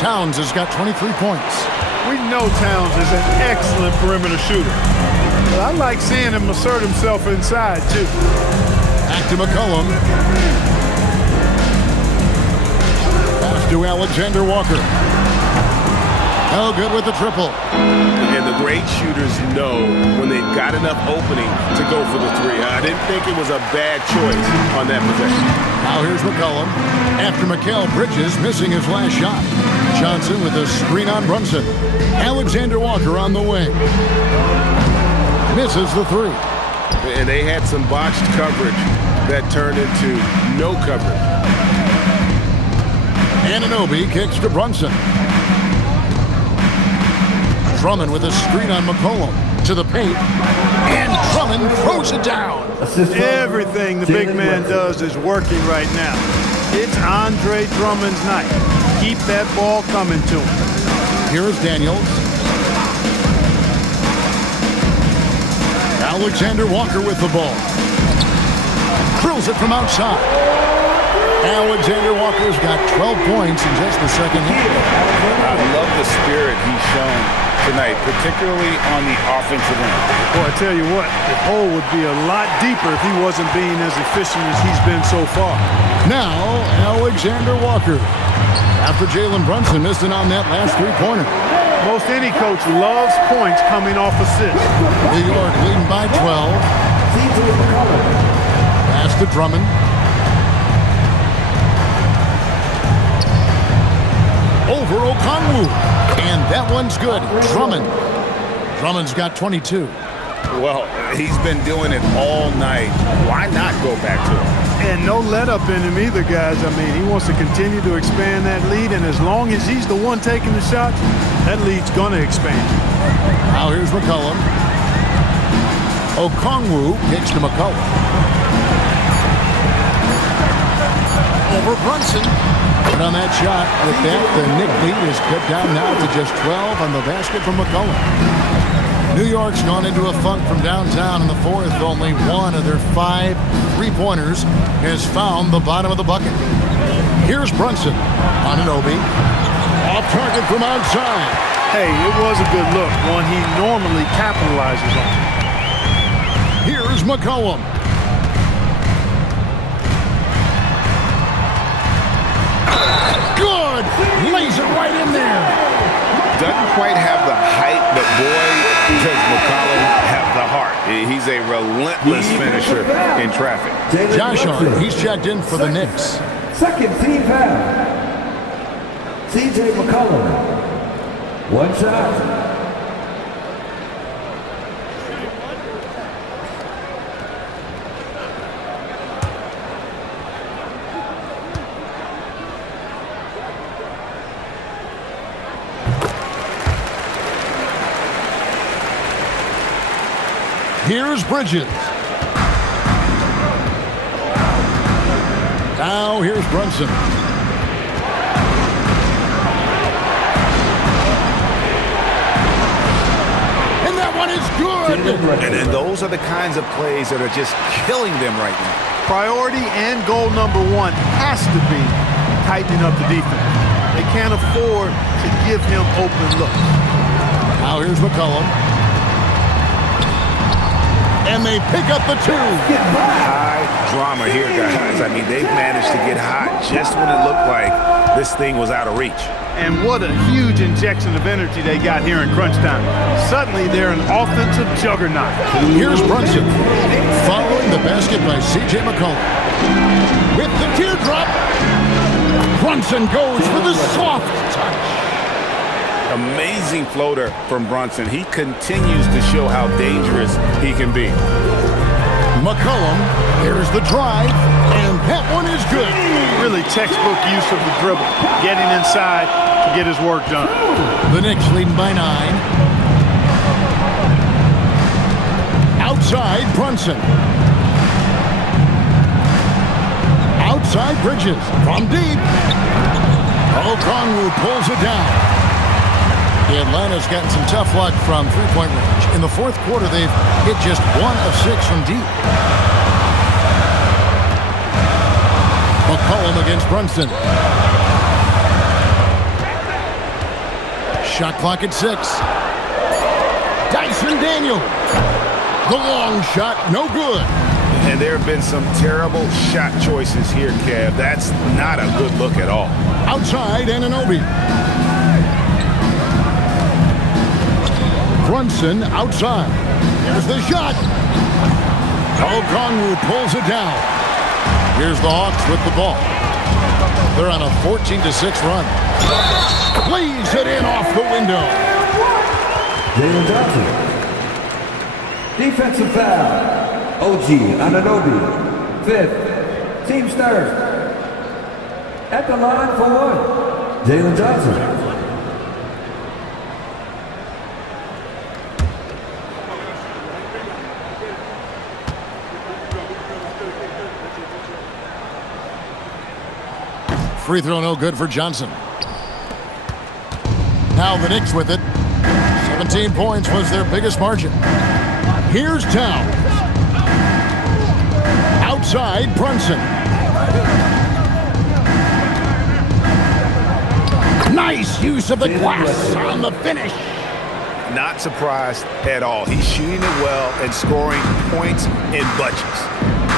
Towns has got 23 points. We know Towns is an excellent perimeter shooter. But I like seeing him assert himself inside, too. Back to McCollum. Pass to Alexander Walker. Oh, good with the triple. And the great shooters know when they've got enough opening to go for the three. I didn't think it was a bad choice on that possession. Now here's McCollum. After Mikal Bridges missing his last shot. Johnson with a screen on Brunson. Alexander Walker on the wing. Misses the three. And they had some botched coverage that turned into no coverage. Anunoby kicks to Brunson. Drummond with a screen on McCollum. To the paint. And Drummond throws it down. Everything the big man does is working right now. It's Andre Drummond's night. Keep that ball coming to him. Here's Daniels. Alexander Walker with the ball. Drills it from outside. Alexander Walker's got 12 points in just the second half. I love the spirit he's shown tonight, particularly on the offensive end. Boy, I tell you what, the hole would be a lot deeper if he wasn't being as efficient as he's been so far. Now, Alexander Walker. After Jalen Brunson missing on that last three-pointer. Most any coach loves points coming off assists. New York leading by 12. Pass to Drummond. Over Okongwu. And that one's good. Drummond's got 22. Well, he's been doing it all night. Why not go back to him? And no let up in him either, guys. I mean, he wants to continue to expand that lead, and as long as he's the one taking the shots, that lead's going to expand. Now here's McCollum. Okongwu kicks to McCollum. Over Brunson. But on that shot, with that, the Knicks lead is cut down now to just 12 on the basket from McCollum. New York's gone into a funk from downtown in the fourth. Only one of their 5 three-pointers has found the bottom of the bucket. Here's Brunson. Anunoby. Off target from outside. Hey, it was a good look, one he normally capitalizes on. Here's McCollum. Good! Lays it right in there. Doesn't quite have the height, but boy, does McCollum have the heart. He's a relentless finisher in traffic. Josh Hart, he's checked in for the Knicks. Second team foul. C.J. McCollum. One shot. Here's Bridges. Now here's Brunson. And that one is good. And those are the kinds of plays that are just killing them right now. Priority and goal number one has to be tightening up the defense. They can't afford to give him open looks. Now here's McCollum. And they pick up the 2. High drama here, guys. I mean, they've managed to get hot just when it looked like this thing was out of reach. And what a huge injection of energy they got here in crunch time. Suddenly, they're an offensive juggernaut. Here's Brunson. Following the basket by C.J. McCollum. with the teardrop. Brunson goes for the soft touch. Amazing floater from Brunson. He continues to show how dangerous he can be. McCollum, there's the drive, and that one is good. Really textbook use of the dribble, getting inside to get his work done. The Knicks leading by 9. Outside, Brunson. Outside, Bridges. From deep. Okongwu pulls it down. Atlanta's gotten some tough luck from three-point range. In the fourth quarter, they've hit just 1 of 6 from deep. McCollum against Brunson. Shot clock at 6. Dyson Daniel. The long shot, no good. And there have been some terrible shot choices here, Kev. That's not a good look at all. Outside, Anunoby. Brunson outside. Here's the shot. Okongwu pulls it down. Here's the Hawks with the ball. They're on a 14-6 run. Plays it in off the window. Jalen Johnson. Defensive foul. OG Anunoby. 5th. Team's 3rd. At the line for 1. Jalen Johnson. Free throw no good for Johnson. Now the Knicks with it. 17 points was their biggest margin. Here's Towns. Outside, Brunson. Nice use of the glass on the finish. Not surprised at all. He's shooting it well and scoring points in bunches.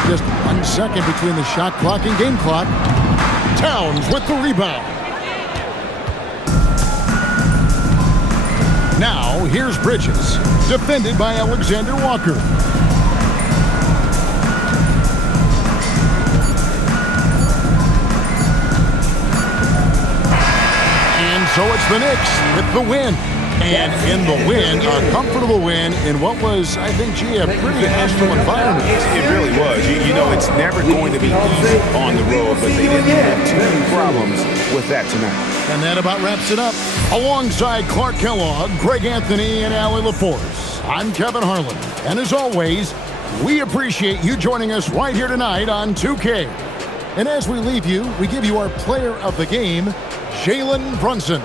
Just 1 second between the shot clock and game clock. Towns with the rebound. Now, here's Bridges, defended by Alexander Walker. And so it's the Knicks with the win. And in the win, a comfortable win in what was, I think, a pretty hostile environment. It really was. You know, it's never going to be easy on the road, but they didn't have too many problems with that tonight. And that about wraps it up. Alongside Clark Kellogg, Greg Anthony, and Allie LaForce, I'm Kevin Harlan. And as always, we appreciate you joining us right here tonight on 2K. And as we leave you, we give you our player of the game, Jalen Brunson.